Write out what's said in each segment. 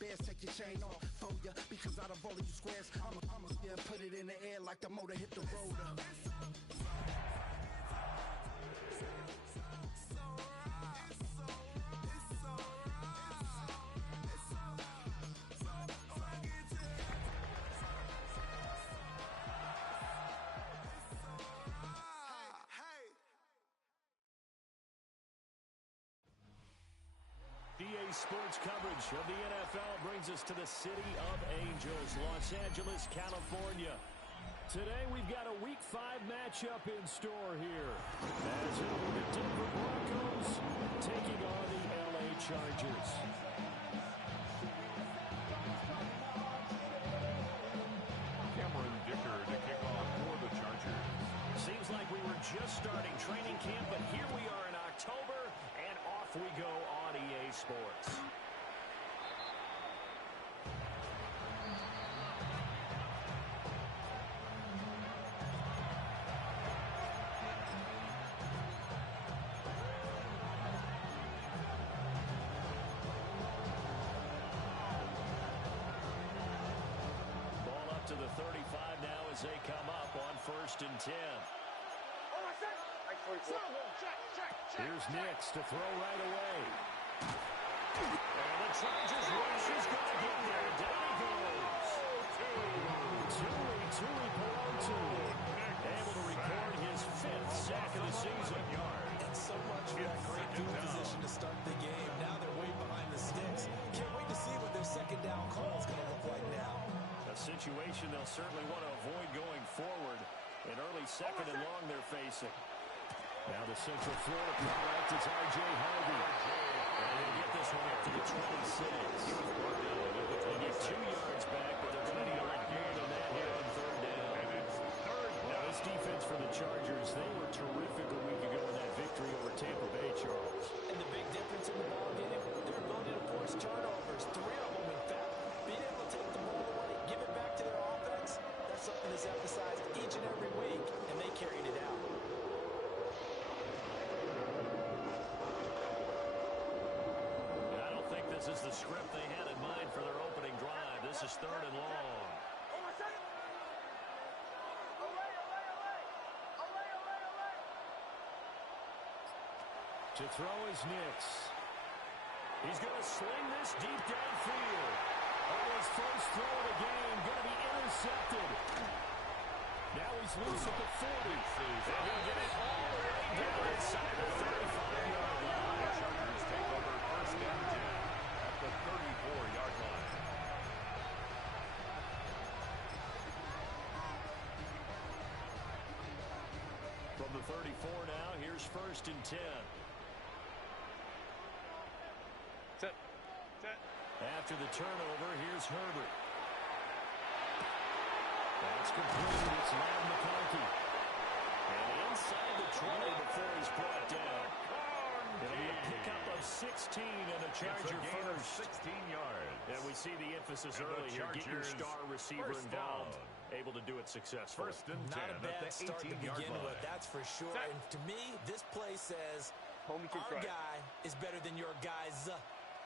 bears, take your chain off for ya. Because out of all of you squares, I'ma yeah, put it in the air like the motor hit the rotor. EA Sports coverage of the NFL brings us to the City of Angels, Los Angeles, California. Today we've got a Week 5 matchup in store here, as it'll be the Denver Broncos taking on the LA Chargers. Cameron Dicker to kick off for the Chargers. Seems like we were just starting training camp, but here we are in October, and off we go on EA Sports. Ball up to the 35 now as they come up on 1st and 10. Here's Nix to throw right away. And the Chargers rush is going to get there. Down he goes. Tui Pelotu able to record his 5th sack of the season. And so much for that great field position to start the game. Now they're way behind the sticks. Can't wait to see what their second down call is going to look like now. A situation they'll certainly want to avoid going forward. An early 2nd and long they're facing. Now the Central Florida product is R.J. Harvey. And they get this one up to the 26. They get 2 yards back, but they're going to need a lot more than that here on 3rd down. Now this defense for the Chargers, they were terrific a week ago in that victory over Tampa Bay, Charles. And the big difference in the ball game, their ability to force turnovers. 3 of them, in fact. Being able to take the ball away, give it back to their offense, that's something that's emphasized each and every week, and they carried it out. This is the script they had in mind for their opening drive. This is 3rd and long. To throw is Nix. He's going to sling this deep downfield. On his first throw of the game, going to be intercepted. Now he's loose at the 40. And he'll get it all the way down inside the 35-yard line. Chargers take over 1st and 10. The 34-yard line. From the 34 now, here's 1st and 10. Set. After the turnover, here's Herbert. That's complete. It's Ladd McConkey. And inside the 20 before he's brought down. It'll be a pickup of 16 and a Charger first. 16 yards. And we see the emphasis early here. Get your star receiver involved. Able to do it successfully. 1st and 10. Not a bad start to begin with, that's for sure. And to me, this play says our guy is better than your guys.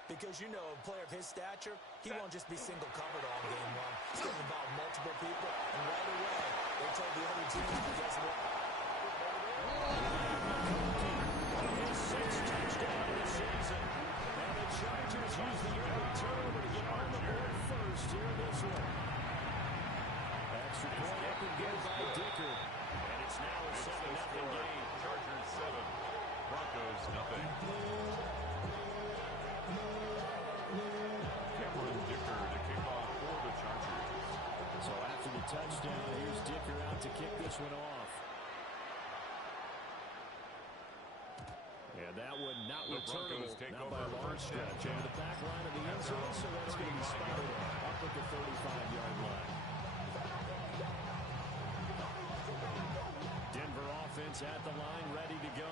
Because, you know, a player of his stature, he won't just be single covered all game long. He's going to involve multiple people. And right away, they told the other team, guess what? His 6th touchdown of the season. And the Chargers use the early turnover to get on the board first here in this one. Extra point up and good by Dicker. And it's now a 7-0 game. Chargers 7. Broncos nothing. Cameron Dicker to kick off for the Chargers. So after the touchdown, here's Dicker out to kick this one off. And that one not returnable, not by a large stretch. Over the back line of the end zone, so that's going to be spotted up at the 35-yard line. Denver offense at the line, ready to go.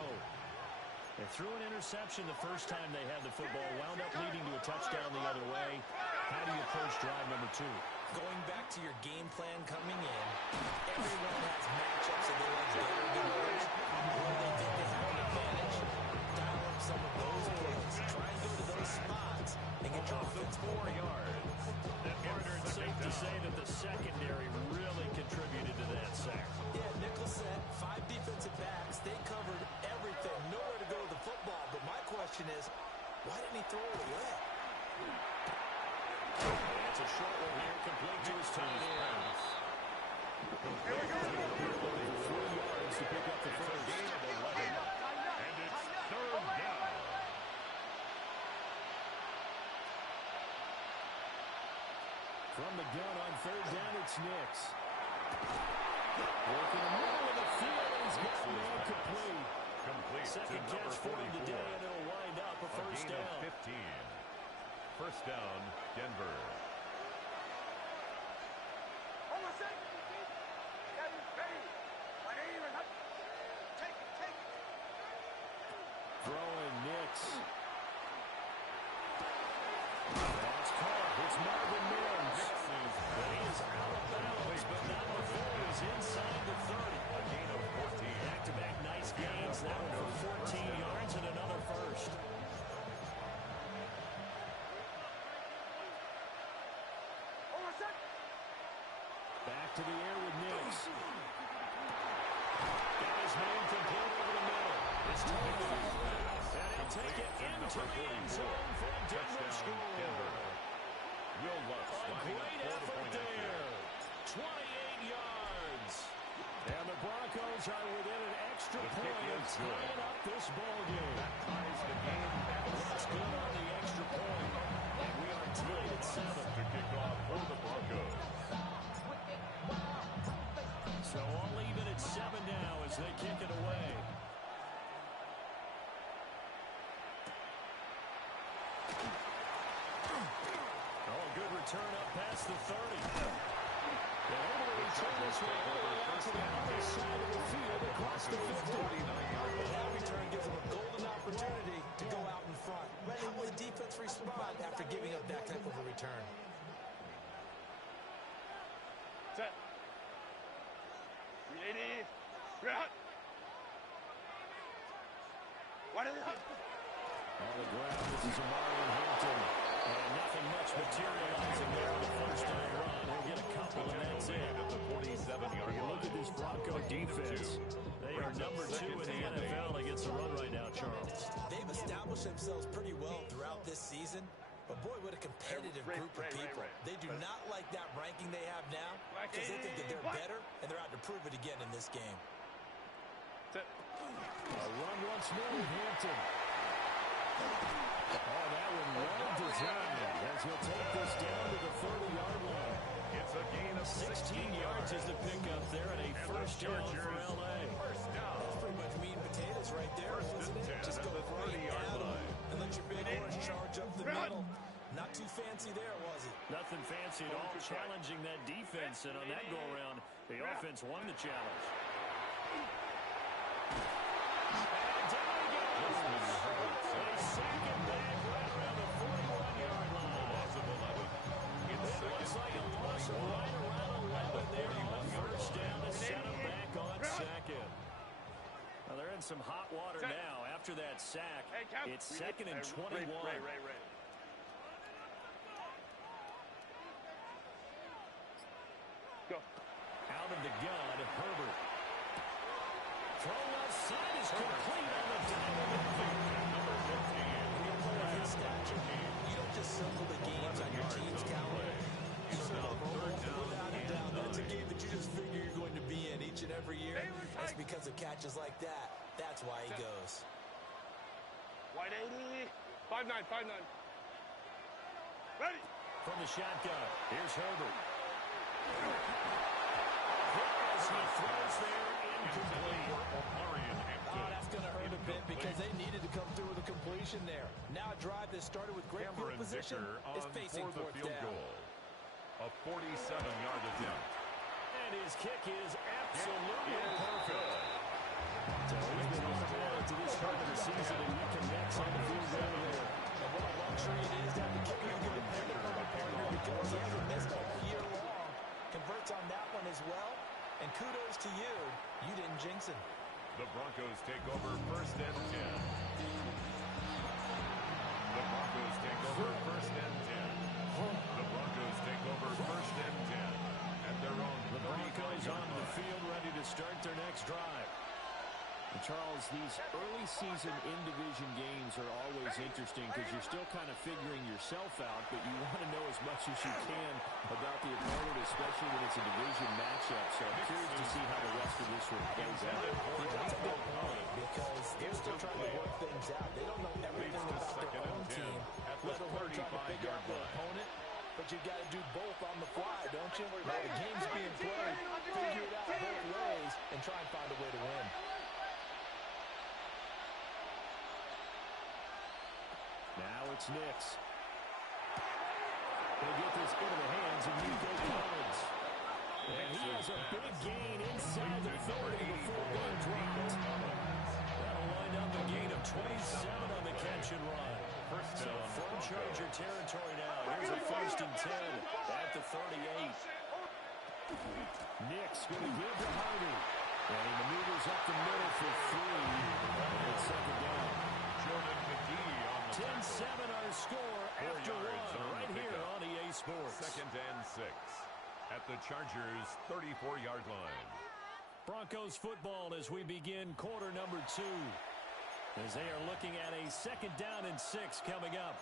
They threw an interception the first time they had the football, wound up leading to a touchdown the other way. How do you approach drive number 2? Going back to your game plan coming in, everyone has matchups that they like better than others. Where they think they have an advantage, dial up some of those plays. Try and go to those spots and get your offense 4 yards. question is, why didn't he throw it away? It's a short one here, complete to his tight end. Here we go. 3 yards to pick up the first. Gain of 11. And it's third down. From the gun on third down, it's Nix. Working the middle of the field, he's got man complete. Complete Second to catch for him number 44. today, and it'll wind up a first gain down. of 15. First down, Denver. Throwing Nix. That's caught. It's Marvin Mims. He is out of bounds, but not before he's inside the 30. A gain of 14. Back-to-back nice gains. That one for 14 yards and another first. Back to the air with Nix. Got his man complete over the middle. It's taken. And he'll take it into the end zone for a Denver score. Will Lutz lining up Great for the effort point after. there. 28 yards. And the Broncos are within an extra The point kick of is good. tying up this ball game. That ties the game at That's 7. good on the extra point. And we are tied at 7. To kick off for the Broncos. So all even at 7 now as they kick it away. Oh, good return up past the 30. They're able to return this one all the way out to the other side of the field across the 50. That return gives them a golden opportunity to go out in front. How will the defense respond after giving up that type of a return? Set. Ready. Right. What is it? On the ground, this is Amarian Hampton. And nothing much materializing there with the first down run. He'll get a couple, and that's it. At the 47-yard line. Look at this Bronco defense. They are number 2 in the NFL against the run right now, Charles. They've established themselves pretty well throughout this season, but boy, what a competitive group of people. They do not like that ranking they have now because they think that they're better, and they're out to prove it again in this game. A run once more with Hampton. Oh, that one well designed as he'll take this down to the 30-yard line. It's a gain of 16 yards is the pickup there, and a first down for L.A. First down. That's pretty much meat and potatoes right there, isn't it? Just go the right 30-yard at 'em line. and let your big horse charge up the middle. Not too fancy there, was it? Nothing fancy at all, challenging that defense, and on that go-around, the offense won the challenge. And down he goes. They sack him back right around the 41-yard line. Loss of 11. It looks like a loss of right around 11 there on first down to set him back on second. Now they're in some hot water now after that sack. It's second and 21. Go. Out of the gun, Herbert. Throw left side is complete on the diamond. Number 15. When you're playing his stature, you don't just circle the games on your team's calendar. You circle them without a doubt. That's a game that you just figure you're going to be in each and every year. That's because of catches like that. That's why he goes. Wide 80. 5-9, 5-9. Ready. From the shotgun, here's Herbert. As he throws there, incomplete. Omarion Hampton. Oh, that's going to hurt a bit because they needed to come through with a completion there. Now a drive that started with great field Cameron position Dicker is on facing for the fourth field down. goal. A 47-yard attempt. And his kick is absolutely perfect. So he's been on point to this part of the season, and he connects on the field goal there. And what a luxury it is to have the kicker you can depend upon a partner because he hasn't missed all year long. Converts on that one as well. And kudos to you. You didn't jinx him. The Broncos take over first and 10. The Broncos take over first and 10. The Broncos take over first and 10. At their own The Broncos 35-yard on the line. field ready to start their next drive. Charles, these early season in-division games are always interesting because you're still kind of figuring yourself out, but you want to know as much as you can about the opponent, especially when it's a division matchup. So I'm curious to see how the rest of this one plays out. That's a good point because they're still trying to work things out. They don't know everything about their own team, let alone trying to figure out their opponent. But you got to do both on the fly, don't you? Now the game's being played, figure it out both ways, and try and find a way to win. Now it's Knicks. They get this into the hands of Nico Collins. And he has a big gain inside the 30 before being dropped. That'll wind up a gain of 27 on the catch and run. So from Charger territory now. Here's a 1st and 10 at the 38. Knicks going to give to Hardy. And he maneuvers up the middle for 3. And it's 2nd down. Jordan McGee on the 10-7 our score after 1 right here on EA Sports. 2nd and 6 at the Chargers' 34-yard line. Broncos football as we begin quarter number 2. As they are looking at a 2nd down and 6 coming up.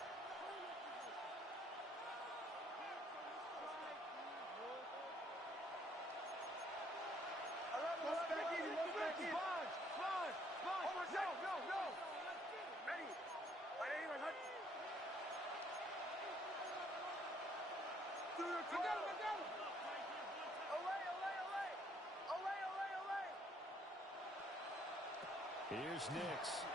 Here's Knicks.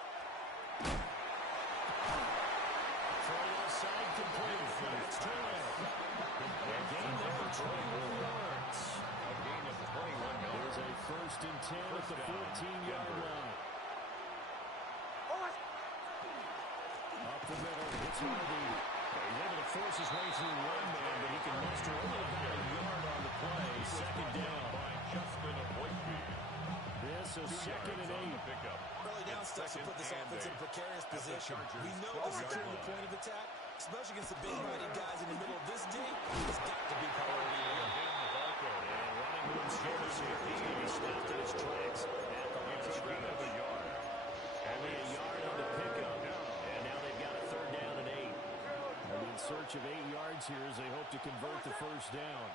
Throw inside complete. It's Turner. A gain there of 21 yards. A gain of 21 yards. There's a 1st and 10 at the 14-yard line. Up the middle. It's Hardy. He's able to force his way through one man, but he can muster only about a yard on the play. 2nd down. By Justin Avoidby. This is 2nd and 8. Early down stuff to put this offense in a precarious position. We know the security point of attack, especially against the big mighty guys in the middle of this D, it's got to be priority 1. And running room scares here. He's going to be stopped in his tracks at the line of scrimmage. Only a yard on the pickup. And now they've got a 3rd down and 8. They're in search of 8 yards here as they hope to convert the 1st down.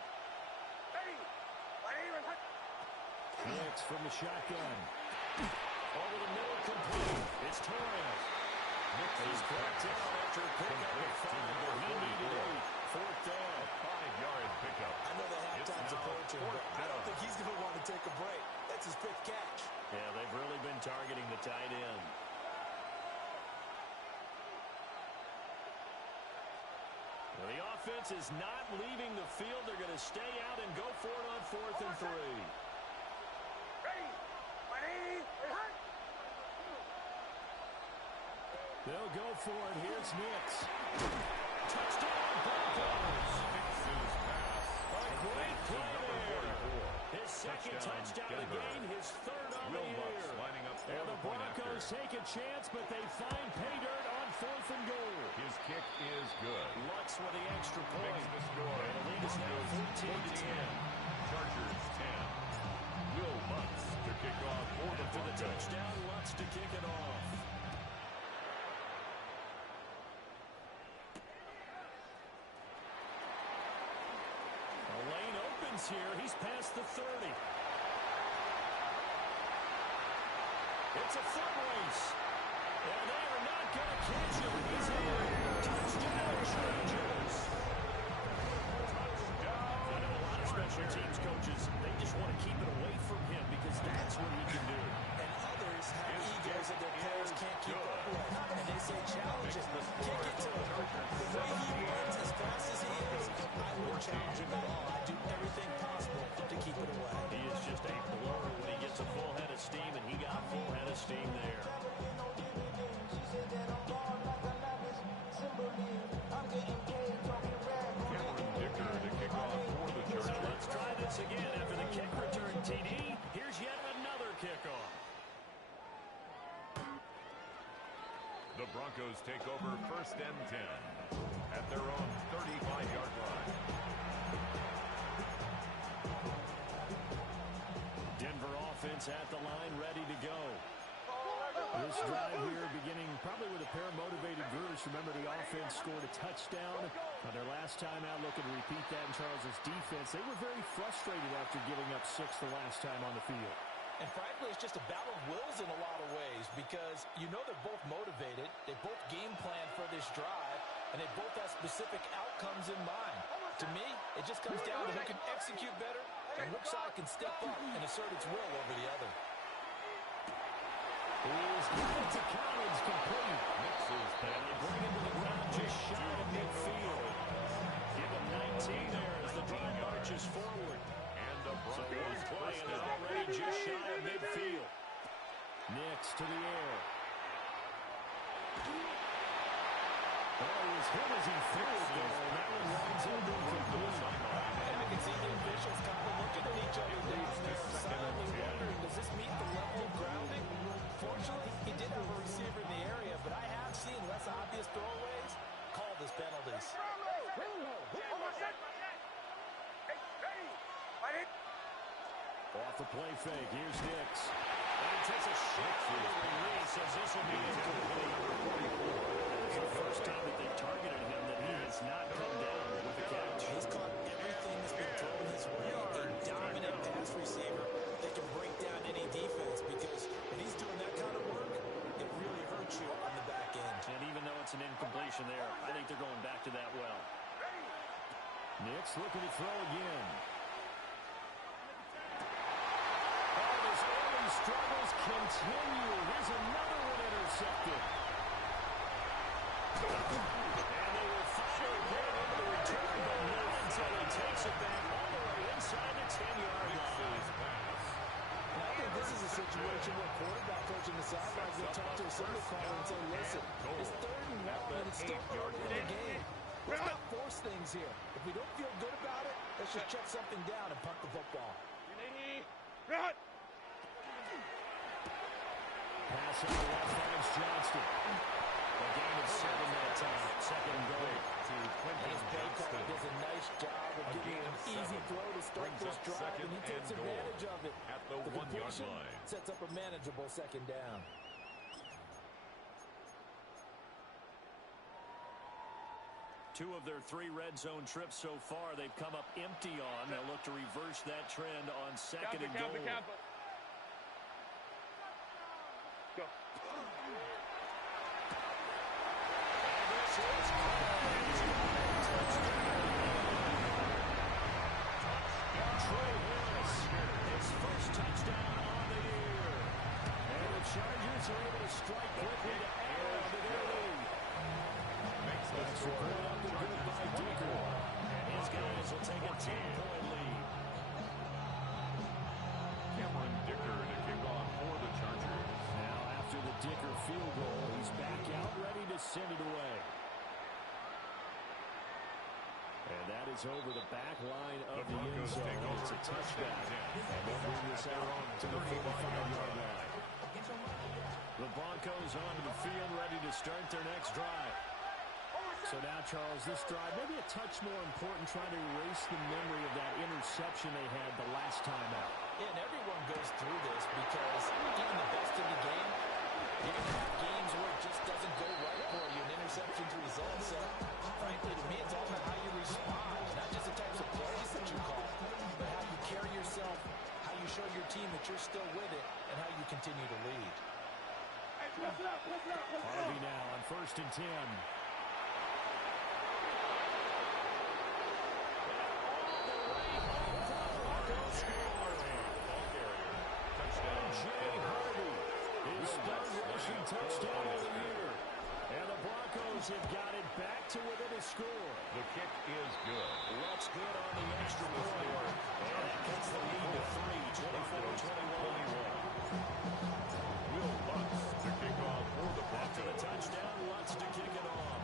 Knicks from the shotgun. Over the middle, complete. It's Torres. He's brought down after a pickup of 5, but he needed 8. 4th down. 5-yard pickup. I know the halftime's approaching, but I don't think he's going to want to take a break. That's his 5th catch. Yeah, they've really been targeting the tight end. Well, the offense is not leaving the field. They're going to stay out and go for it on 4th and 3. They'll go for it. Here's Knicks. Touchdown, Broncos. Knicks' pass. A great play there. 44. His 2nd touchdown of the game, his 3rd on the year. Lining up for And the the point Broncos after. take a chance, but they find pay dirt on 4th and goal. His kick is good. Lutz with the extra point. Makes the score. And the lead is now 14-10. Chargers 10. Will Lutz to kick off for the After the Broncos. touchdown, Lutz to kick it off. The lane opens here. He's past the 30. It's a foot race. And they are not going to catch him. He's in. Touchdown, Chargers. I know a lot of special teams coaches, they just want to keep it away from him because that's what he can do. And others have egos that their players can't keep up with. And they say challenge him, kick it to him. The way he runs as fast as he is, I wouldn't challenge him at all. I'd do everything possible to keep it away. He is just a blower when he gets a full head of steam, and he got a full head of steam there. Cameron Dicker to kick off for the So Chargers. let's try this again after the kick return TD. Here's yet another kickoff. The Broncos take over 1st and 10 at their own 35-yard line. Denver offense at the line, ready to go. This drive here beginning probably with a pair of motivated groups. Remember, the offense scored a touchdown on their last time out, looking to repeat that in Charles' defense. They were very frustrated after giving up 6 the last time on the field. And frankly, it's just a battle of wills in a lot of ways because you know they're both motivated, they both game plan for this drive, and they both have specific outcomes in mind. To me, it just comes down to who can execute better and which side can step up and assert its will over the other. He's got it to Collins, complete. Mixes that. They bring him to the ground just shy of midfield. Give him 19 there as the drive marches forward. The so one play and is already just shy of midfield. Nix to the air. Oh, he was hit as he threw it there, and that one winds up incomplete. And I can see the officials kind of looking at each other down there, silently wondering, does this meet the level of grounding? Fortunately, he did have a receiver in the area, but I have seen less obvious throwaways called as penalties. Off the play fake, here's Nix. And he takes a shot through the release as this will be incomplete. It's the first time that they've targeted him that he has not come down with the catch. He's caught everything that's been thrown his way. A dominant pass receiver that can break down any defense because when he's doing that kind of work, it really hurts you on the back end. And even though it's an incompletion there, I think they're going back to that well. Nix looking to throw again. Struggles continue. Here's another one intercepted. And they will fire again into the return, but not until he takes it back all the way inside the 10-yard line. And I think this is a situation where quarterback coach in the sidelines will talk to a signal caller and say, listen, it's 3rd and 1, and it's still early in the game. Let's not force things here. If we don't feel good about it, let's just check something down and punt the football. Pass on the left, finds Johnston. A gain of 7 that time. Second and goal to Quentin Johnston. Does a nice job of giving an easy throw to start this drive, and he takes advantage of it. At the 1-yard line. Sets up a manageable 2nd down. Two of their 3 red zone trips so far, they've come up empty on. They'll look to reverse that trend on 2nd and goal. Go. Trey Harris, his first touchdown on the year. And the Chargers are able to strike quickly to add to their lead. Makes the That's score up the good by Dicker. And his guys will take a 10-point lead. Cameron Dicker to kick off for the Chargers. Now after the Dicker field goal, he's back out ready to send it away. And that is over the back line of the end zone. It's a touchback. And they'll bring this out to the 45-yard line. The Broncos onto the field ready to start their next drive. So now, Charles, this drive maybe a touch more important, trying to erase the memory of that interception they had the last time out. Yeah, and everyone goes through this because even the best in the game, you're going to have games where it just doesn't go right for you, and interceptions result. So, frankly, to me, it's all about how you respond, not just the types of plays that you call, but how you carry yourself, how you show your team that you're still with it, and how you continue to lead. Harvey now on 1st and 10. Touchdown of the year. And the Broncos have got it back to within a score. The kick is good. Looks good on the extra point. And that cuts the lead to 3, 24-21. Will Lutz to kick off for the Broncos. After the touchdown, Lutz to kick it off.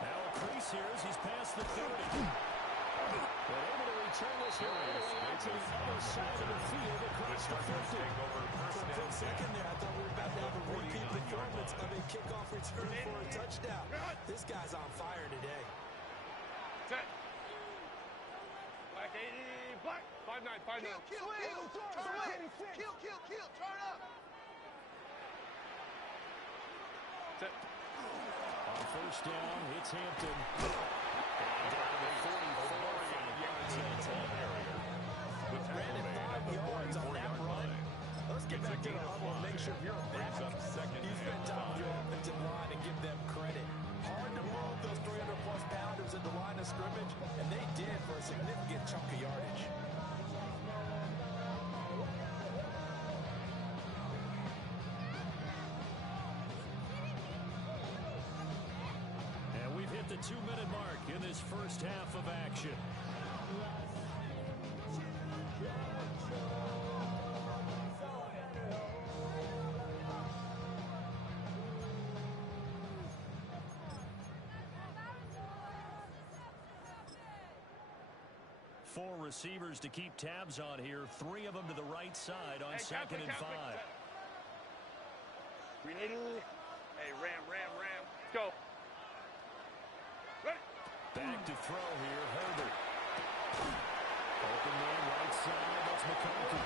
Now a crease here as he's past the 30. They're able to return this here all the way out to the other side of the field across the 50. For a quick second there, I thought we were about to have a repeat performance of a kickoff return for a touchdown. This guy's on fire today. Set. Black 80. 5-9, 5-9. Kill, turn up. Set. On first down, it's Hampton. And down to 44 Brandon, 5 yards on that run. Let's get back to the huddle and make sure if you're a back, you spend time with your offensive line and give them credit. Hard to move those 300-plus pounders at the line of scrimmage, and they did for a significant chunk of yardage. And we've hit the 2-minute mark in this first half of action. Four receivers to keep tabs on here. 3 of them to the right side on second and 5. Ready? Hey, ram. Let's go. Ready? Back to throw here, Herbert. Open man right side, that's McCarthy.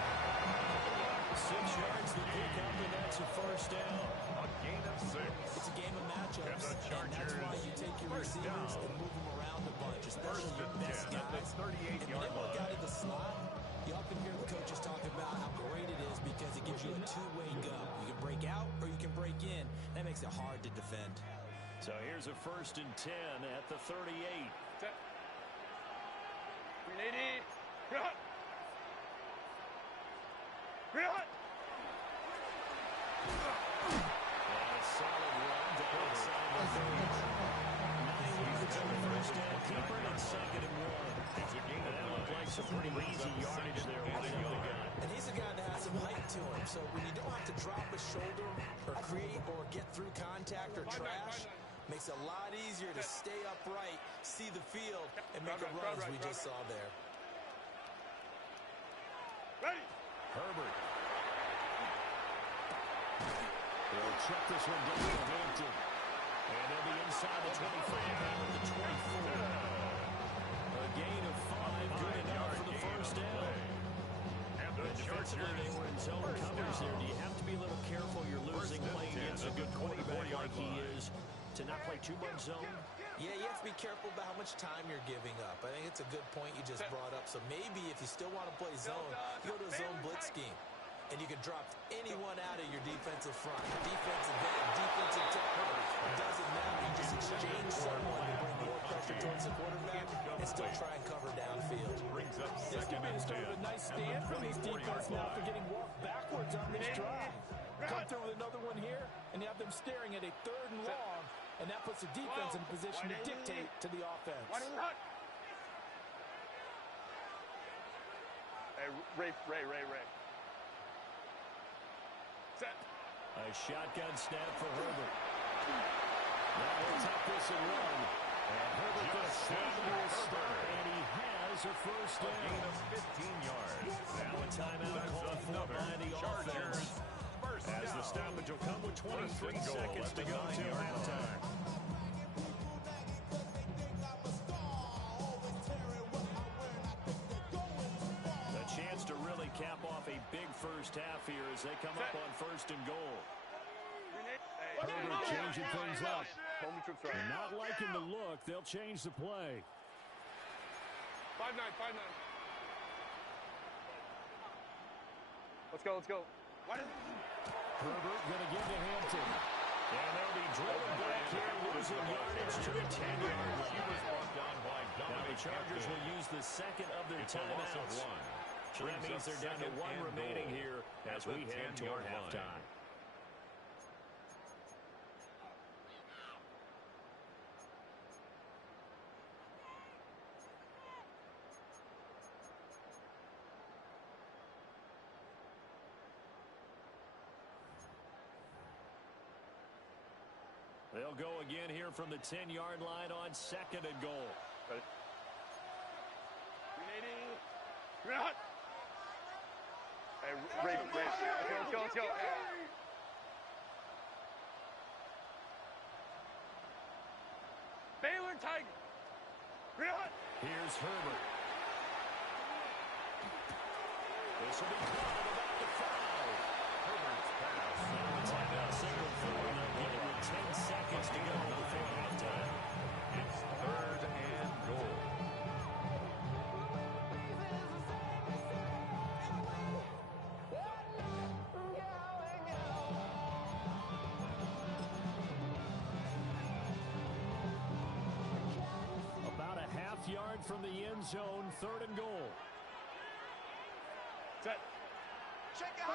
6 yards to pick up, and that's a first down. A gain of 6. It's a game of matchups, and that's why you take your receivers and move them around a bunch, especially your best guys. And when they work out in the slot, you often hear the coaches talk about how great it is because it gives you a two-way go. You can break out or you can break in. That makes it hard to defend. So here's a 1st and 10 at the 38. Set. Ready? Ready? Ready? And a solid run down inside the 30. 9 yards on the first down. Keeper and second and 1. It's a gain of That looked like some pretty easy yardage there right up the gut. And he's a guy that has some height to him, so when you don't have to drop a shoulder or create or get through contact or trash, makes it a lot easier to stay upright, see the field, and make a run as we just saw there. Ready? Herbert. They'll check this one down to Hampton. And they'll be inside the 25 out of the 24. A gain of 5, good enough for the first down. And the Defensively, they were in zone coverage there. Do you have to be a little careful you're losing playing against a good quarterback like he is to not play too much zone? Yeah, you have to be careful about how much time you're giving up. I think it's a good point you just brought up. So maybe if you still want to play zone, you go to a zone blitz scheme. And you can drop anyone out of your defensive front, defensive end, defensive tackle. It doesn't matter. You just exchange someone to bring more pressure towards the quarterback and still try and cover downfield. brings up This could 2nd be and the start of a 10. nice stand for this defense now after getting walked backwards on this drive. Come through with another one here, and you have them staring at a 3rd and long, and that puts the defense in a position to dictate to the offense. Hey, Ray. Set. A shotgun snap for Herbert. Now he'll take this and run. And Herbert goes straight to his start, and he has a first A gain down. of 15 yards. Now a timeout called for by the offense. As the stoppage will come with 23 seconds to go to halftime. A chance to really cap off a big first half here as they come up on 1st and goal. Herbert changing things up. Not liking the look. They'll change the play. 5-9. Let's go. Herbert going to give to Hampton. And they'll be driven back here, losing yardage to the 10-yard line. Now the Chargers will use the second of their timeouts. So that means they're down to 1 remaining here as we head toward halftime. They'll go again here from the 10-yard line on 2nd and goal. Ready? Hey, Ray. Let's go. Baylor Tiger. Here's Herbert. This will be caught at about the 5. Herbert's pass. Now it's on now, single through, and they'll get it with 10 seconds to go before halftime. It's 3rd and goal. About a half-yard from the end zone, 3rd and goal. Set. Check it out.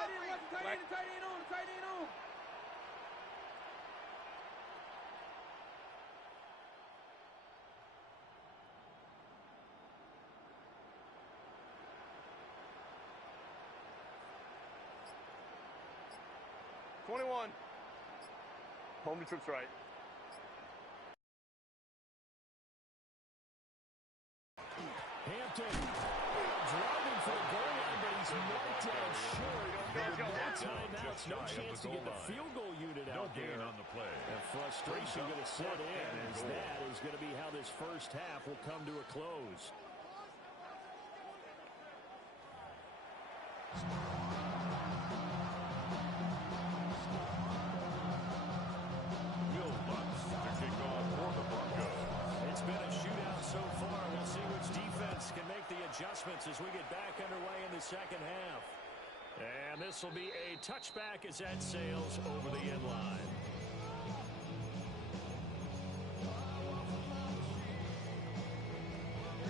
Tight end on. 21. Home to trips right. Hampton driving for the goal line, but he's knocked out short. No timeouts, no chance to get the field goal unit out there. On the play. And frustration going to set in as that is going to be how this first half will come to a close. Will Lutz to kick off for the Broncos. It's been a shootout so far. We'll see which defense can make the adjustments as we get back underway in the second half. And this will be a touchback as that sails over the end line.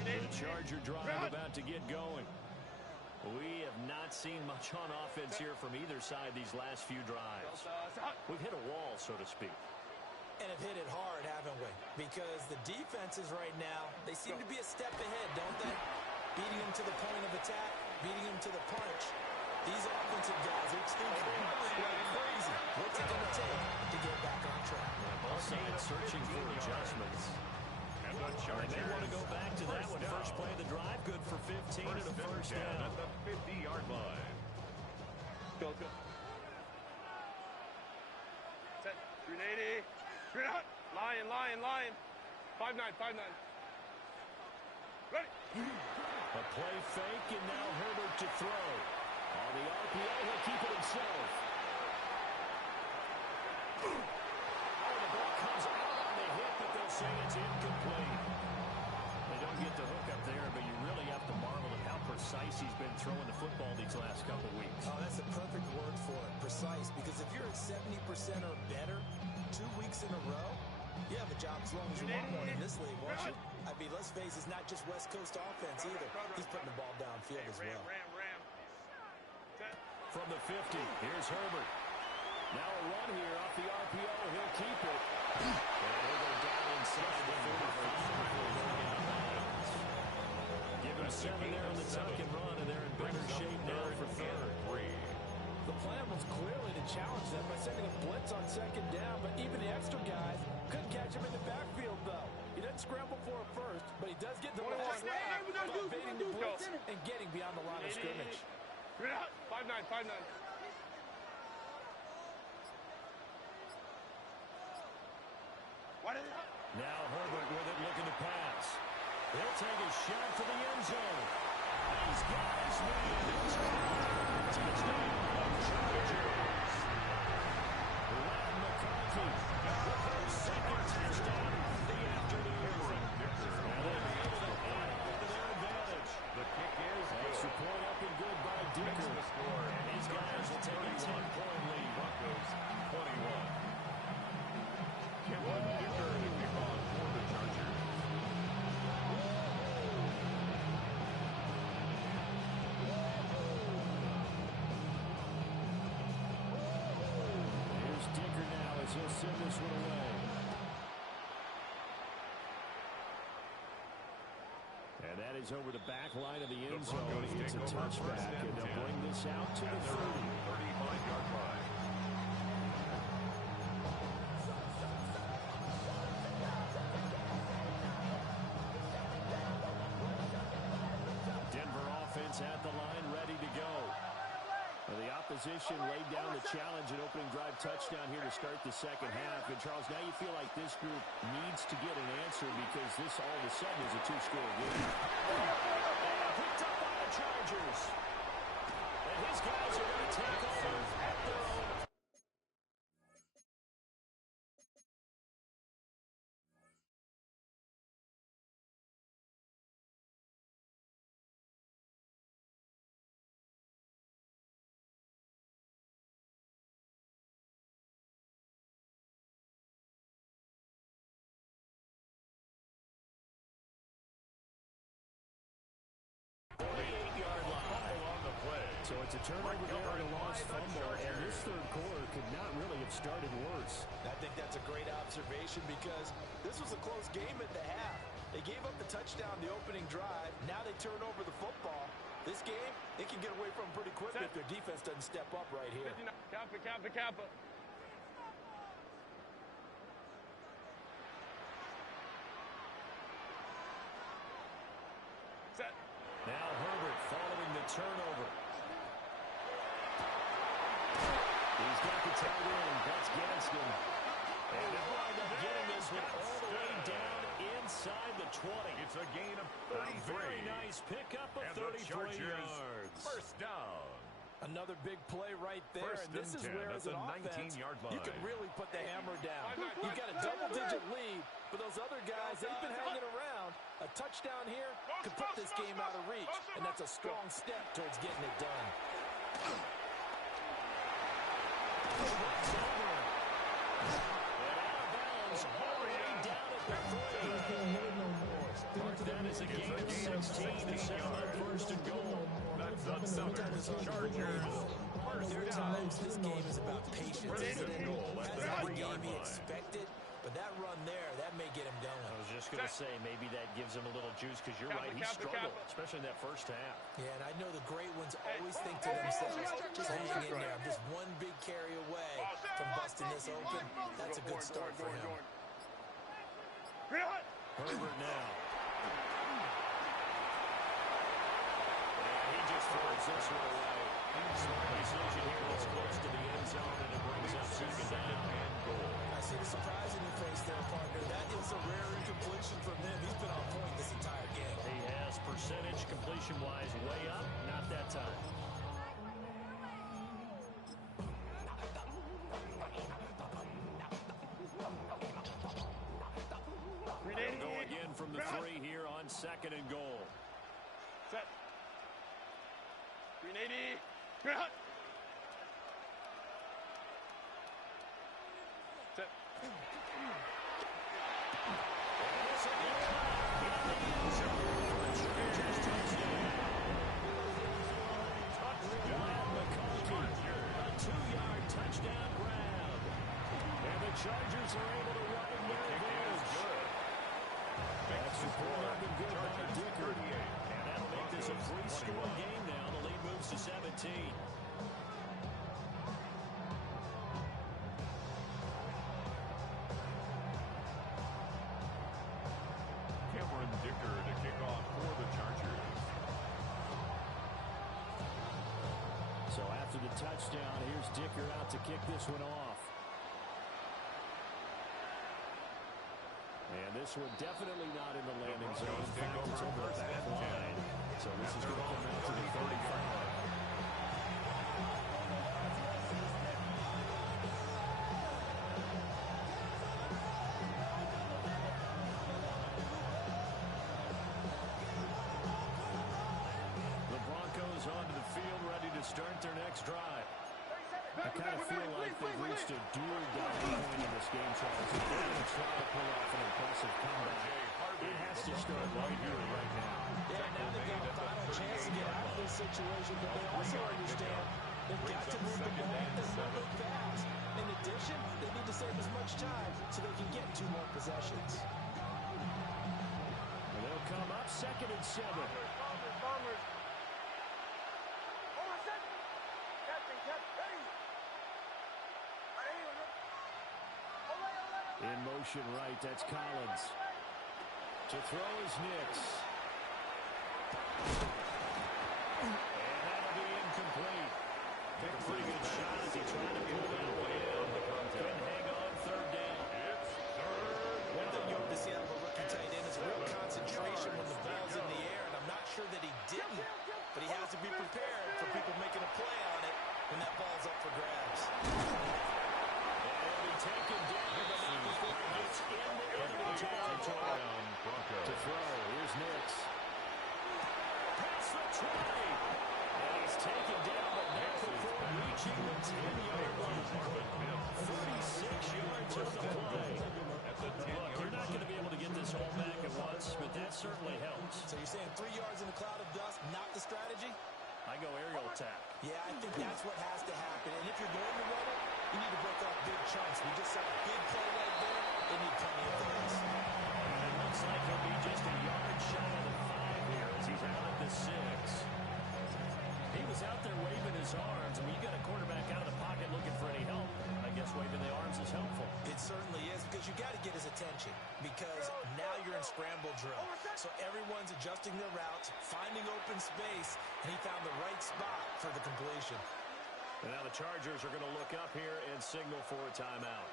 The Charger drive about to get going. We have not seen much on offense here from either side these last few drives. We've hit a wall, so to speak. And have hit it hard, haven't we? Because the defenses right now, they seem to be a step ahead, don't they? Beating them to the point of attack, beating them to the punch. These offensive guys are thinking like crazy. What's it going to take to get back on track? Both sides searching for adjustments. And the They Chargers may want to go back to that one. First play of the drive, good for 15 and a first down. At the 50-yard line. Go. Set. 380. Straight out. Lion. 5-9. Ready. A play fake, and now Herbert to throw. On the RPO, he'll keep it himself. Oh, the ball comes out on the hit, but they'll say it's incomplete. They don't get the hook up there, but you really have to marvel at how precise he's been throwing the football these last couple weeks. Oh, that's a perfect word for it, precise. Because if you're at 70% or better 2 weeks in a row, you have a job as long as you want one in this league, won't you? I mean, let's face it, it's not just West Coast offense either. He's putting the ball downfield as well. Ram. Set. From the 50, here's Herbert. Now a run here off the RPO. He'll keep it. And he'll go down inside the 45. Give him 7 there on the tuck and run, and they're in better shape now for 3rd. The plan was clearly to challenge them by sending a blitz on 2nd down, but even the extra guys couldn't catch him in the backfield, though. He doesn't scramble for it first, but he does get the last round by evading the blitz and getting beyond the line of scrimmage. Straight out. 5-9. Now Herbert with it, looking to pass. He'll take a shot to the end zone. He's got his man. Touchdown, Chargers. Len McCarthy with her 2nd touchdown of the afternoon. Now they'll be able to add on to their advantage. The kick is good. Extra point up and good by Dicker. The score. And his guys will take a 10-point lead. Broncos 21. Kevin Dicker to kick off for the Chargers. Here's Dicker now as he'll send this one away. And that is over the back line of the end zone. It's a touchback, and they'll bring this out to the 30. 35-yard line. Denver offense at the line, ready to go. Well, the opposition laid down the challenge and opening drive touchdown here to start the second half. And, Charles, now you feel like this group needs to get an answer because this all of a sudden is a 2-score game. Picked up by the Chargers. These guys are going to take over at their own. So it's a turnover there and a lost fumble, and this third quarter could not really have started worse. I think that's a great observation because this was a close game at the half. They gave up the touchdown the opening drive. Now they turn over the football. This game, they can get away from pretty quickly if their defense doesn't step up right here. Kappa. Set. Now Herbert following the turnover. He's got the tight end. That's Gadsden. And they wind up getting this one all the way down inside the 20. It's a gain of 33. Very nice pickup of 33 yards. First down. Another big play right there. First and this is 10 where, at as the an offense, 19-yard line. you can really put the hammer down. You've got a double-digit lead, but those other guys, they've been hanging around. A touchdown here could put this game out of reach, and that's a strong step towards getting it done. That is a gain of 16 to 7 on first and goal. That's Sometimes it's unbelievable. There are times this game is about patience, isn't it? Hasn't the game he expected, but that run there, that may get him going. I was just going to say, maybe that gives him a little juice, because you're right, he struggled, especially in that first half. Yeah, and I know the great ones always think to themselves, just hang in there. I'm just one big carry away from busting this open. That's a good start for him. Herbert now. And he just throws this one away. Smart decision here. It's close to the end zone, and it brings up second down and goal. I see the surprise in your face there, partner. That is a rare incompletion from him. He's been on point this entire game. He has percentage completion-wise way up. Not that time. They'll go again from the 3 here on second and goal. Set. 380. Set. A 2-yard touchdown grab. And the Chargers are able to run it with advantage. That's support good by Dicker. And that'll make this a 3-score game now. The lead moves to 17. Cameron Dicker to kick off for the Chargers. So after the touchdown, here's Dicker out to kick this one off. And this one definitely not in the landing zone. In fact, it's over the back line. So this is going to come out to the 35. The Broncos onto the field, ready to start their next drive. I kind of feel like they've reached a do-or-die point in this game, Charles. If they're going to try to pull off an impressive comeback, it has to start right here, right now. Yeah, now they've got a final chance to get out of this situation, but they also understand they've got to move the ball and move it fast. In addition, they need to save as much time so they can get 2 more possessions. And they'll come up second and 7. Bombers. Hold on a second. Captain, ready. In motion right, that's Collins. To throw is Nix. And that'll be incomplete. Took a pretty good shot as he tried to pull that way in. Couldn't hang on, third down. One thing you hope to see out of a rookie tight end is real concentration when the ball's in the air, and I'm not sure that he didn't, but he has to be prepared for people making a play To throw, here's Nix. Past the 20. And he's taken down, but not before reaching the 10-yard line. 36 yards on the play. Look, you're not going to be able to get this all back at once, but that certainly helps. So you're saying 3 yards in a cloud of dust, not the strategy? I go aerial attack. Yeah, I think that's what has to happen. And if you're going to run it, you need to break off big chunks. We just saw a big play right there. They need plenty of those. And it looks like he'll be just a yard shy of the 5 here as he's out at the 6. He was out there waving his arms. I mean, you got a quarterback out of the pocket looking for any help. I guess waving the arms is helpful. It certainly is, because you got to get his attention, because now you're in scramble drill. So everyone's adjusting their routes, finding open space, and he found the right spot for the completion. And now the Chargers are going to look up here and signal for a timeout.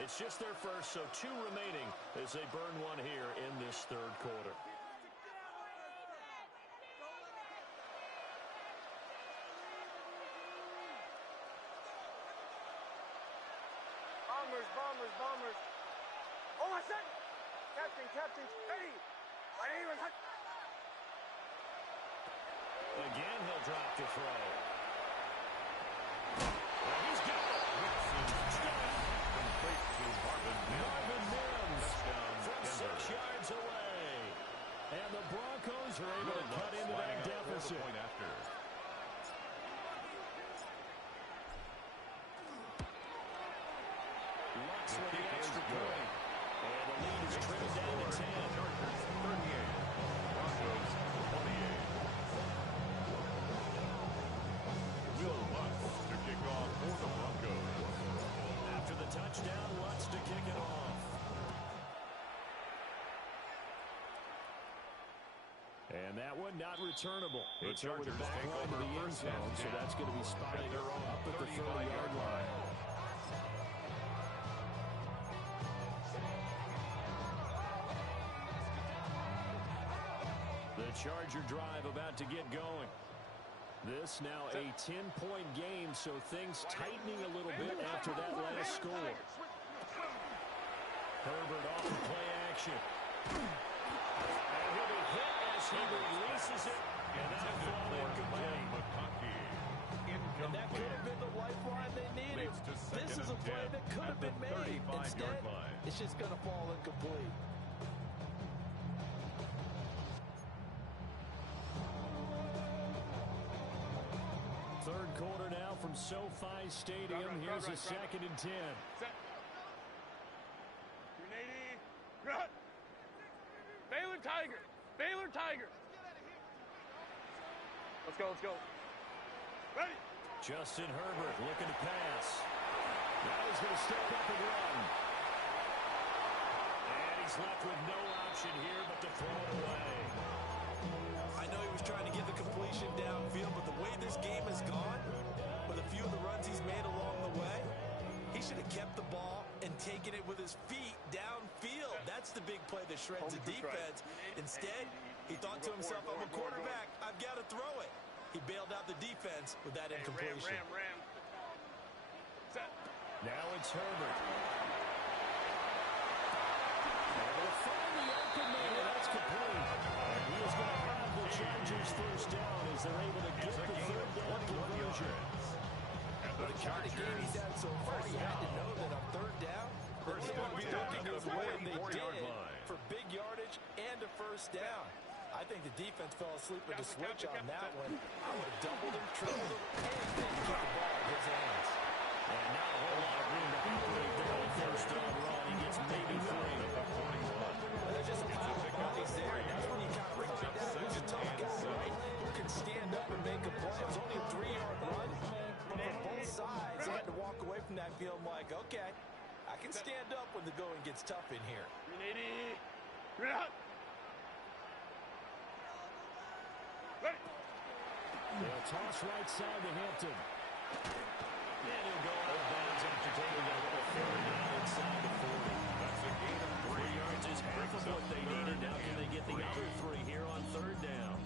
It's just their first, so 2 remaining as they burn one here in this third quarter. Bombers. Oh, my son! Captain, ready! My name is Hunt. Again, he'll drop to throw. Well, he's got it. Complete to Marvin Mims from 6 yards away. And the Broncos are able to cut into that deficit. Point after. Lux with the extra point. And the lead is trimmed down to 10. 38. Broncos 28. Will Lutz to kick off for the Broncos. After the touchdown, Lutz to kick it off. And that one not returnable. It's over the back line to the end zone, so that's going to be spotted up at the 30-yard line. The Charger drive about to get going. This now a 10-point game, so things tightening a little bit after that last score. Herbert off the play action. And he'll be hit as he releases it. And that'll fall incomplete. And that could have been the lifeline they needed. This is a play that could have been made. Instead, it's just going to fall incomplete. Third quarter now from SoFi Stadium. Here's a 2nd and 10. Set. 380. Run. Baylor Tigers. Let's go. Ready. Justin Herbert looking to pass. Now he's going to step up and run. And he's left with no option here but to throw it away. I know he was trying to get the completion downfield, but the way this game has gone, with a few of the runs he's made along the way, he should have kept the ball and taken it with his feet downfield. That's the big play that shreds the defense. Instead, he thought to himself, I'm a quarterback, I've got to throw it. He bailed out the defense with that incompletion. Ram. Set. Now it's Herbert. And they'll find the open man, and that's complete. And he is going to have the Chargers first down as they're able to get the third down conversion. With the kind of game he's had so far, you had to know that on third down, they're going to be looking the way they did for big yardage and a first down. I think the defense fell asleep with the switch on that one. I would have doubled him, tripled him, anything to get the ball in his hands. And not a whole lot of room to operate there on first down run. He gets maybe 3. There's just a pile of bodies there. That's when you kind of find out who's a tough guy, right? Who can stand up and make a play. It was only a 3-yard run. But from both sides, they had to walk away from that field like, okay, I can stand up when the going gets tough in here. 380. Run. Ready. They'll toss right side to Hampton. And he'll go out of bounds after taking a little third down inside the 40. That's a gain of 3 yards is half of what they needed. Now can they get the other 3 here on third down?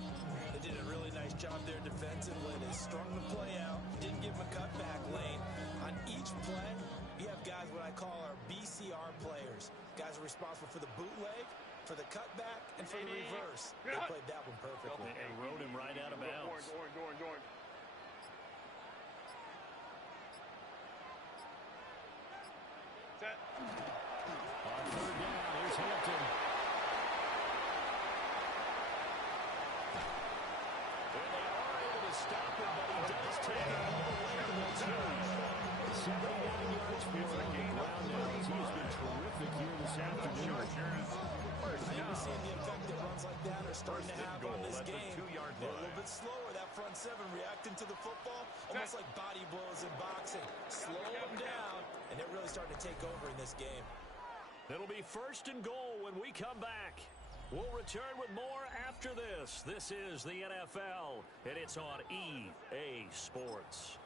They did a really nice job there defensively. They strung the play out, didn't give him a cutback lane. On each play, you have guys what I call our BCR players. Guys are responsible for the bootleg, for the cutback and for the reverse. They played that one perfectly. And rode him right out of bounds. Orange. Set. On third down, here's Hampton. And they are able to stop him, but he does take it all the way to the 2. 79 yards for him on the ground now. He's been terrific here this afternoon. You're seeing the effect that runs like that are starting to have on this game. They're a little bit slower, that front seven reacting to the football, almost like body blows in boxing. Slow them down, and they're really starting to take over in this game. It'll be 1st and goal when we come back. We'll return with more after this. This is the NFL, and it's on EA Sports.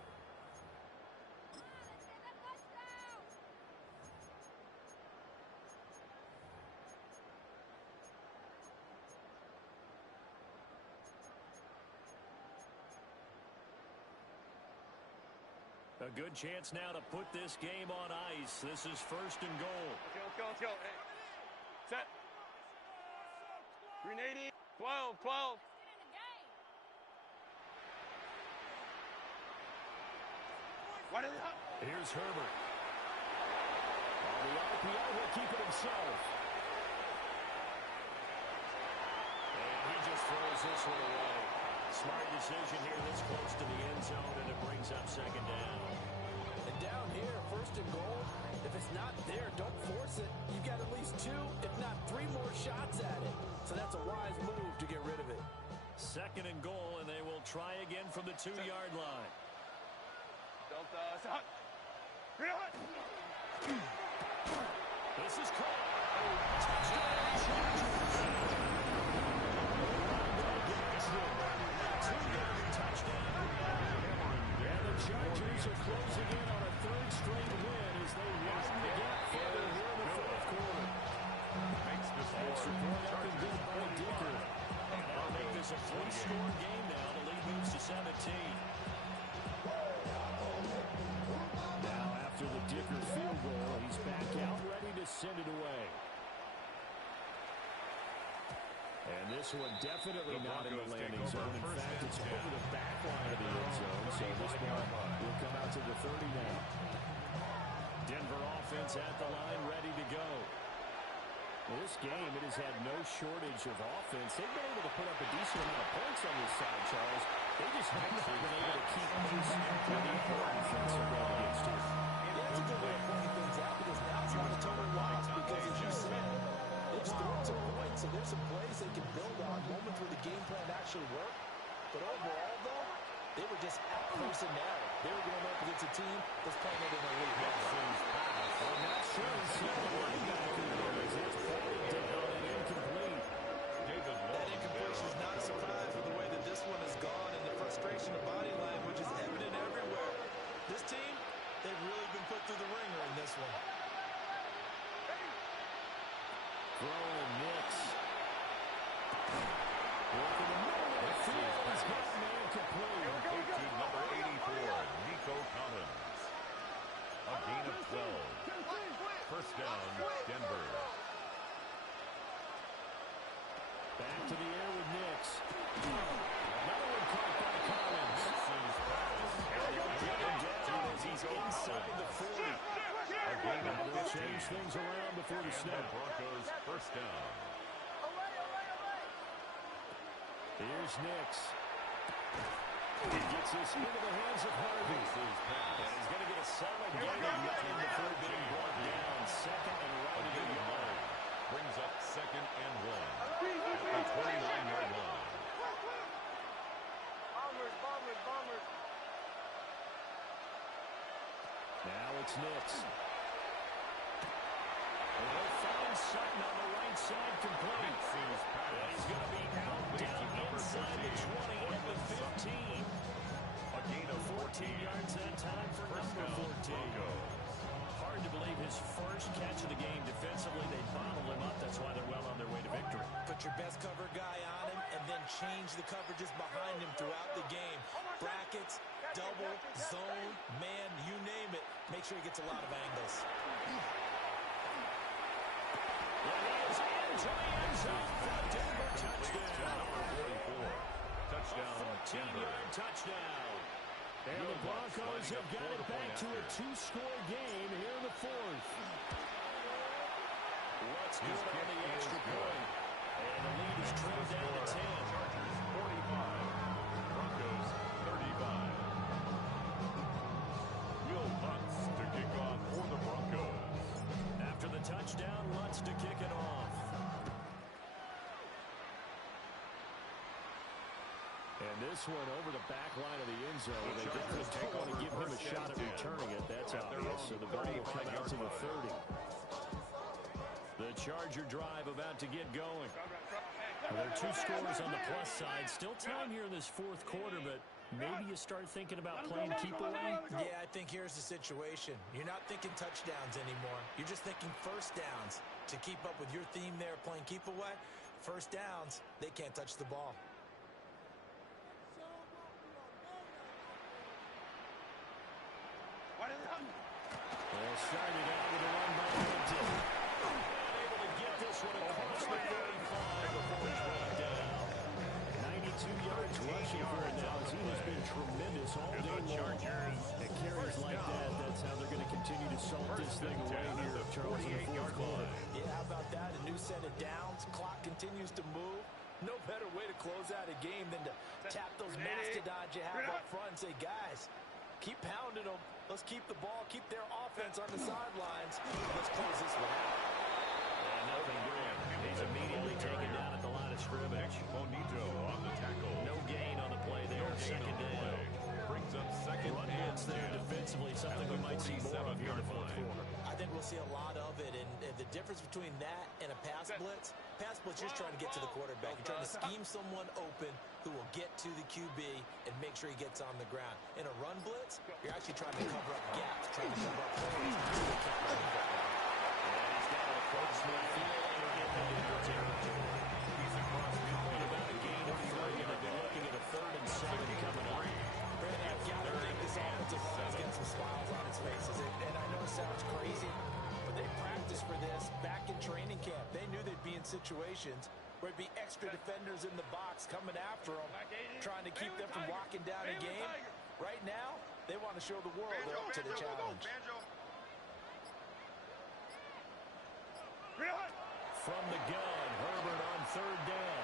A good chance now to put this game on ice. This is 1st and goal. Let's go. Hey. Set. 380. 12. What is it? Here's Herbert. On the RPO, he'll keep it himself. And he just throws this one away. Smart decision here this close to the end zone, and it brings up 2nd down. And down here, 1st and goal, if it's not there, don't force it. You've got at least 2, if not 3 more shots at it. So that's a wise move to get rid of it. 2nd and goal, and they will try again from the 2-yard line. Delta, shot. Hot. This is caught. Touchdown. And the Chargers are closing in on a 3rd straight win as they widen the gap further here in the 4th quarter. Extra point up and good by Dicker. And that'll make this a 3-score game now. The lead moves to 17. Now after the Dicker field goal, he's back out ready to send it away. And this one definitely not in the landing zone. In fact, it's over the back line of the end zone. So this ball will come out to the 30 now. Denver offense at the line, ready to go. Well, this game, it has had no shortage of offense. They've been able to put up a decent amount of points on this side, Charles. They just haven't been able to keep pace with the offense they're going against here. And that's a good way of pointing things out because now it's not a total loss because, as you said, they've scored some points, so there's some plays they can build on, moments where the game plan actually worked. But overall, though, they were just out personnel. They were going up against a team that's playing at an elite level. I'm not sure he's seen the linebacker there as it's batted down and incomplete. That incompletion is not a surprise with the way that this one has gone, and the frustration of body language is evident everywhere. This team, they've really been put through the ringer in this one. Throwing Nix. Working the middle of the field. He's got man complete. To number 84, Nico Collins. A gain of 12. 1st down, Denver. Back to the air with Nix. Another one caught by Collins. And they'll bring him down as he's inside the 40. They'll change things around before the snap. Broncos 1st down. Here's Nix. He gets this into the hands of Harvey. And he's going to get a solid gain of 9 before being brought down. 2nd and right at the line. Brings up 2nd and 1 at the 29-yard line. Bombers. Now it's Nix. And they'll find Sutton on the right side complete. And he's going to be out down inside the 20 at the 15. A gain of 14 yards that time for number 14. Hard to believe his first catch of the game defensively. They bottled him up. That's why they're well on their way to victory. Put your best cover guy on him and then change the coverages behind him throughout the game. Brackets, double, zone, man, you name it. Make sure he gets a lot of angles. Well, he is in into the end zone for the Denver touchdown. 44. Touchdown, A 14-yard touchdown. And the Broncos have got it back to a two-score game here in the fourth. Let's go on the extra point. And the lead is trimmed down to 10. Chargers 45. Broncos 35. Will Lutz to kick off for the Broncos. After the touchdown, Lutz to kick it off. And this one over the back line of the end zone. They definitely don't want to give him a shot at returning it. That's obvious. So the ball will come out to the 30. The Charger drive about to get going. Well, there are two scores on the plus side. Still time here in this fourth quarter, but maybe you start thinking about playing keep away? Yeah, I think here's the situation. You're not thinking touchdowns anymore. You're just thinking first downs. To keep up with your theme there, playing keep away, first downs, they can't touch the ball. Well, started out with a run by Clinton. Able to get this one across the 35 before he's brought down. 92 yards rushing for him now as he has been tremendous all day long. At carries like that, that's how they're going to continue to salt this thing away here, Charles, in the fourth quarter. Yeah, how about that? A new set of downs. Clock continues to move. No better way to close out a game than to tap those mastodons you have up front and say, guys, keep pounding them. Let's keep the ball, keep their offense on the sidelines. Let's close this one out. And nothing doing. He's immediately taken down at the line of scrimmage. Bonito on the tackle. No gain on the play there. Second down. Brings up second Run blitz there defensively, something we might see more of here in the fourth quarter. I think we'll see a lot of it, and the difference between that and a pass blitz, you're just trying to get to the quarterback. You're trying to scheme someone open who will get to the QB and make sure he gets on the ground. In a run blitz, you're actually trying to cover up gaps, trying to cover up holes. And he's got it across midfield and getting into the territory. He's across Point about a gain of 3, and they're looking at a 3rd and 7 coming up. Brandon, I've got to think this offensive line is getting some smiles on its faces. And I know it sounds crazy, but they practiced for this back in training camp. They knew they'd be in situations where it'd be extra defenders in the box coming after them, trying to keep them from locking down a game. Right now, they want to show the world they're up to the challenge. From the gun, Herbert on 3rd down.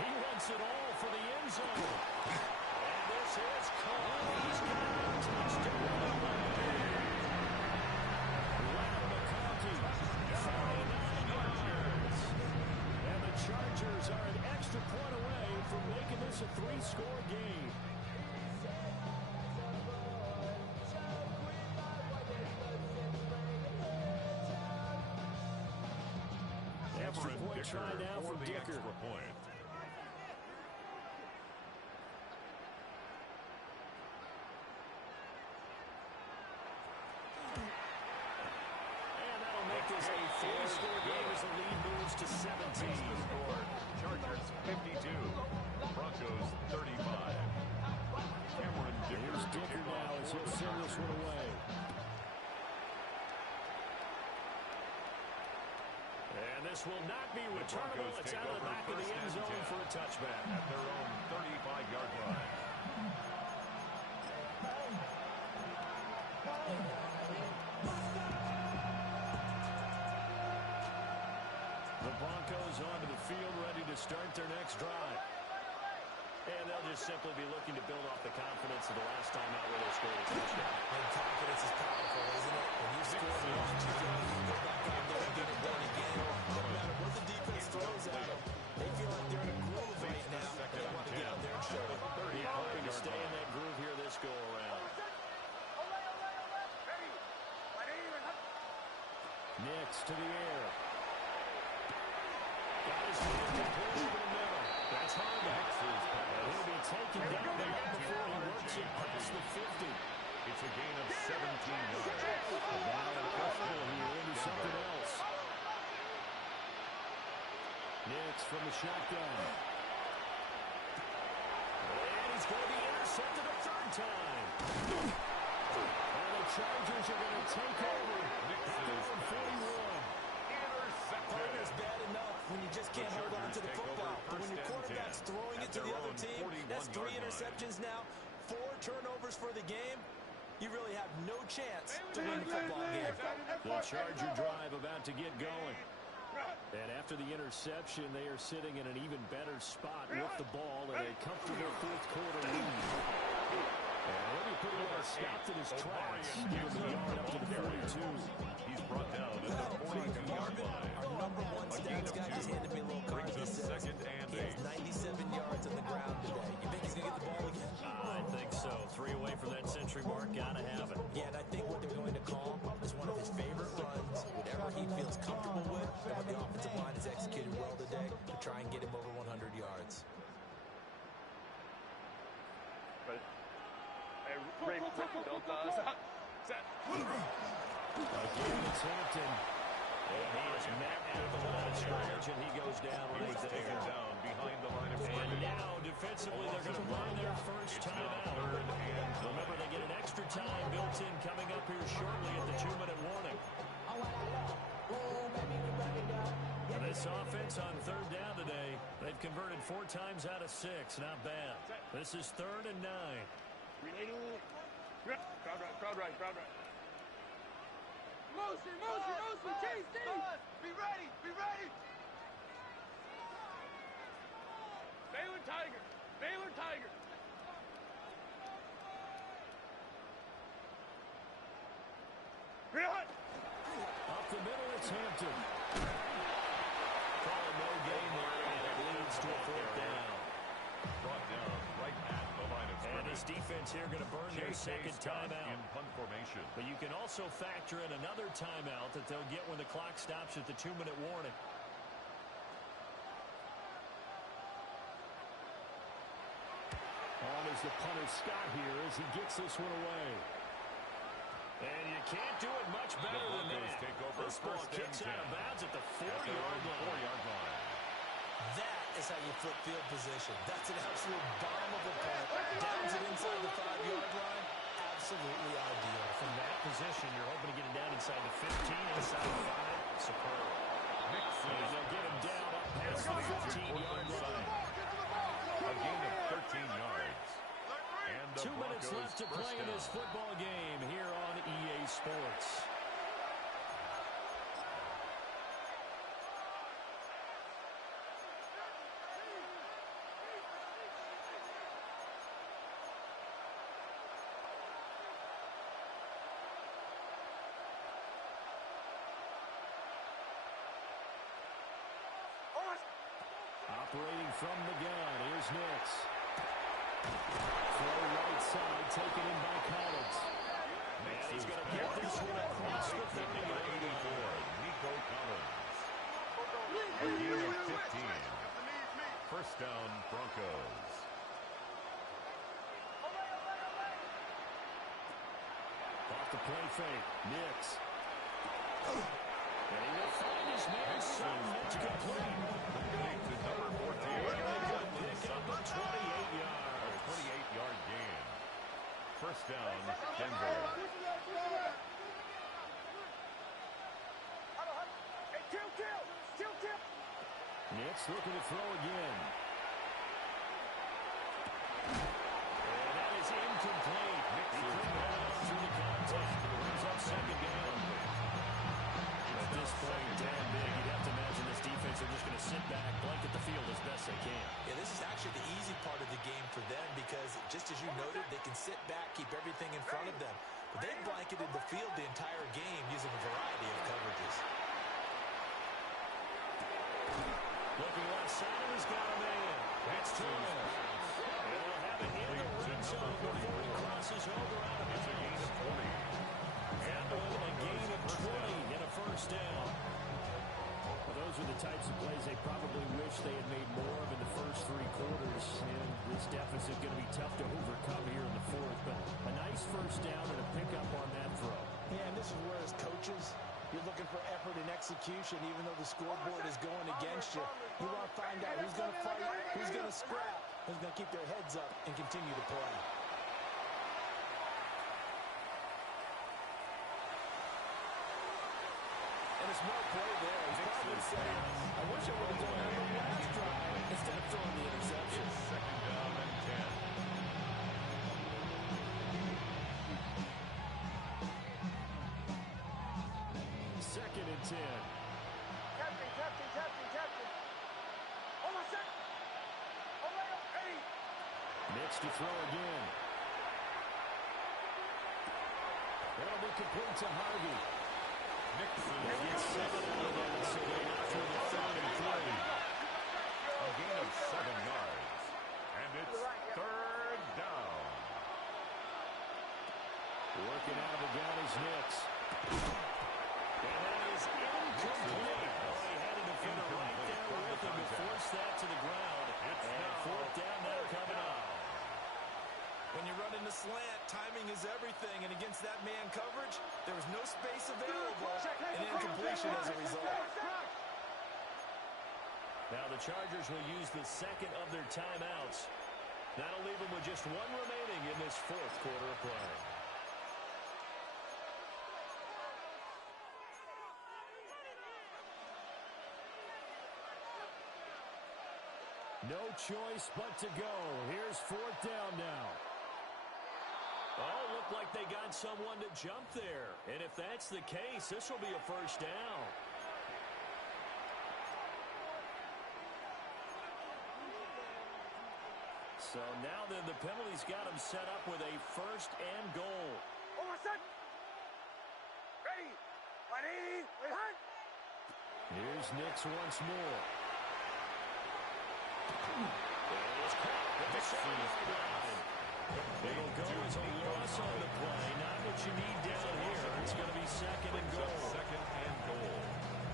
He wants it all for the end zone. And this is caught. He's got a touchdown. Lamb McConkey, 49 yards. And the Chargers are an extra point away from making this a 3-score game. Extra point try now for Dicker. And that'll make this a 4-score game as the lead moves to 17. Chargers 52. Broncos 35. Cameron Dicker. Here's Dicker now as he'll send this one away. And this will not be returnable. It's out of the back of the end zone for a touchback. At their own 35-yard line. The Broncos onto the field, ready to start their next drive. And they'll just simply be looking to build off the confidence of the last time out where they scored a touchdown. And confidence is powerful, isn't it? When you score a touchdown, you go back out there and get it done again. No matter what the defense throws at them, they feel like they're in a groove right now. They want to get out there and show it. Yeah, hoping to stay in that groove here this go-around. Nix to the air. Got his man complete over the middle. That's Harbaugh. And he'll be taken down there before he works it past the 50. It's a gain of 17 yards. And now an uphill here into something else. Nix from the shotgun. And he's going to be intercepted a 3rd time. And the Chargers are going to take over. 41. Partner's bad enough when interceptions now, 4 turnovers for the game. You really have no chance to win the football game. The Charger drive about to get going. And after the interception, they are sitting in an even better spot with the ball in a comfortable fourth-quarter lead. And let me put it stopped in his tracks. Give him a yard up to the 42. He's brought down at the 42-yard line. Our number one stats guy just handed me a little card that says he has 97 yards on the ground today. You think he's going to get the ball again? I think so. 3 away from that century mark. Gotta have it. Yeah, and I think what they're going to call is one of his favorite runs, whatever he feels comfortable with, and what the offensive line has executed well today to try and get him over 100 yards. But, hey, Ray, don't stop. Set. Again, it's Hampton. And he is met at the line of scrimmage, and he goes down He was right taken there. down behind the line of And scrimmage. now, defensively, they're going to run their first It's now timeout. 3rd and 9. Remember, they get an extra time built in coming up here shortly at the 2-minute warning. And this offense on 3rd down today, they've converted 4 times out of 6. Not bad. This is 3rd and 9. Crowd right. Motion, chase, be ready. Baylor Tiger. Up the middle, it's Hampton. Call a no gain there, and it leads to a 4th down. Brought down right at the line of And scrimmage. this defense here going to burn their second timeout. In punt formation. But you can also factor in another timeout that they'll get when the clock stops at the 2-minute warning. On is the punter Scott here as he gets this one away. And you can't do it much better than Broncos that. take over This ball 1st and kicks out of 10. bounds at the At their 4-yard own line. 4-yard line. That is how you flip field position. That's an absolute bomb of a punt. Downs it inside the 5-yard line. Absolutely ideal. From that position, you're hoping to get him down inside the 15, inside the 5. Superb. And they'll get him down up past the 15-yard line. A gain of 13 yards. And the 2 minutes Broncos left to first play in down. this football game here on EA Sports. Operating from the gun, here's Nix. Throw right side, taken in by Collins. And he's going to get this one across the 30. Number 84, Nico Collins. A gain of 15. First down, Broncos. Off the play fake, Nix. And he will find his man, some. It's complete. Complete to number 14. Pick up a 28 yards. A 28-yard gain. First down, Denver. Nix looking to throw again. And that is incomplete. He couldn't hold on through the contact. Brings up 2nd down. At this point, damn big. You'd have to imagine this defense are just going to sit back, blanket the field as best they can. Yeah, this is actually the easy part of the game for them because, just as you noted, they can sit back, keep everything in front of them. But they've blanketed the field the entire game using a variety of coverages. Looking left side, he's got a man. That's 2. And they'll have it in the red zone before he crosses over out of It's a gain of 40. and a gain of 20 and a first down. Well, those are the types of plays they probably wish they had made more of in the first 3 quarters. And this deficit is going to be tough to overcome here in the 4th. But a nice first down and a pickup on that throw. Yeah, and this is where, as coaches, you're looking for effort and execution, even though the scoreboard is going against you. You want to find out who's going to fight, who's going to scrap, who's going to keep their heads up and continue to play. And it's more play there. He's probably saying, I wish I would have done that on the last drive instead of throwing the interception. It's 2nd down and 10. gets in. Captain, captain, captain, captain. Oh, my set. Oh, layup. Eddie. Mitch to throw again. That'll be complete to Harvey. Nixon Gets 7 out of that, so they're after the 3rd and 3. a gain of 7 yards. And it's 3rd down. Working out of the gun is Nix. And that is incomplete. Oh, he had a defender right there with him to force that to the ground. And 4th down now coming up. When you run into slant, timing is everything. And against that man coverage, there was no space available. And incompletion as a result. Now the Chargers will use the 2nd of their timeouts. That'll leave them with just 1 remaining in this 4th quarter of play. No choice but to go. Here's 4th down now. Oh, looked like they got someone to jump there. And if that's the case, this will be a 1st down. So now then the penalty's got him set up with a 1st and goal. Oh, my set. Ready. Ready. Hunt. Here's Nix once more. It's caught with the 7-yard line. It'll go as a loss on the play. Not what you need down here. It's going to be 2nd and goal. 2nd and goal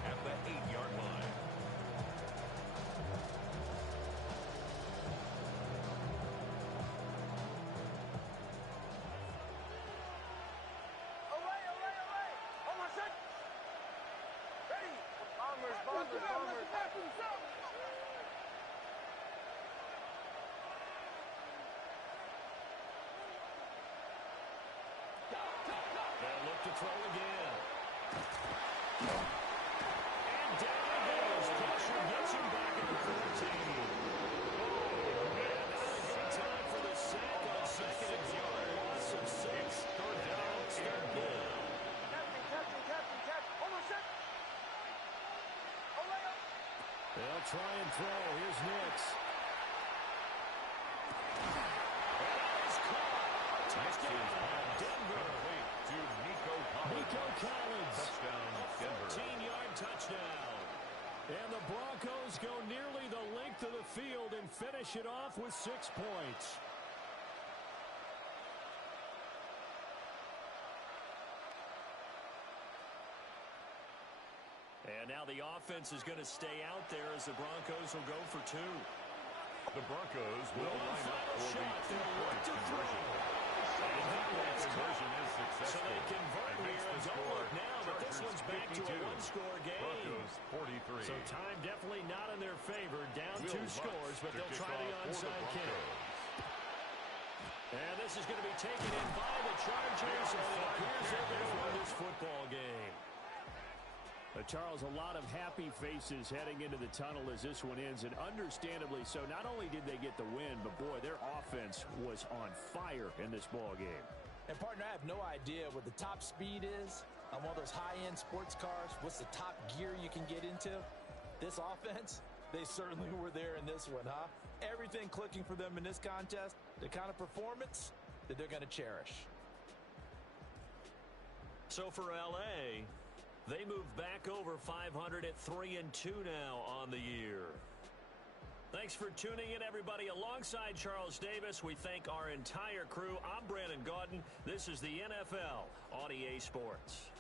at the 8-yard line. Away, away, away. Oh, my set. Ready. Bombers, bombers, bombers. They'll look to throw again. And down he goes. Pressure gets him back at the 14. And not a good time for the sack on 2nd and goal. Loss of 6. 3rd down. 3rd down. Captain, captain, captain, captain. Oh, my set. Oh, layup. They'll try and throw. Here's Nix. And that is caught. Touchdown, Denver. To Nico Collins. Nico Collins. Touchdown, Denver. 14-yard touchdown. And the Broncos go nearly the length of the field and finish it off with 6 points. And now the offense is going to stay out there as the Broncos will go for 2. The Broncos will One line up final for the shot. They'll look 2-point to conversion. throw. And that conversion is So successful. they convert And makes here and the don't score look now, but this Chargers one's back to a 52. one-score game. Broncos 43. So time definitely not in their favor. Down Will 2 Lutz scores, but to they'll kick try the off for onside kick. Broncos. And this is going to be taken in by the Chargers, and it appears they're going to win this football game. Charles, a lot of happy faces heading into the tunnel as this one ends, and understandably so. Not only did they get the win, but boy, their offense was on fire in this ball game. And, partner, I have no idea what the top speed is on one of those high-end sports cars. What's the top gear you can get into? This offense, they certainly were there in this one, huh? Everything clicking for them in this contest, the kind of performance that they're going to cherish. So for L.A., they move back over 500 at 3-2 now on the year. Thanks for tuning in, everybody. Alongside Charles Davis, we thank our entire crew. I'm Brandon Gaudin. This is the NFL on EA Sports.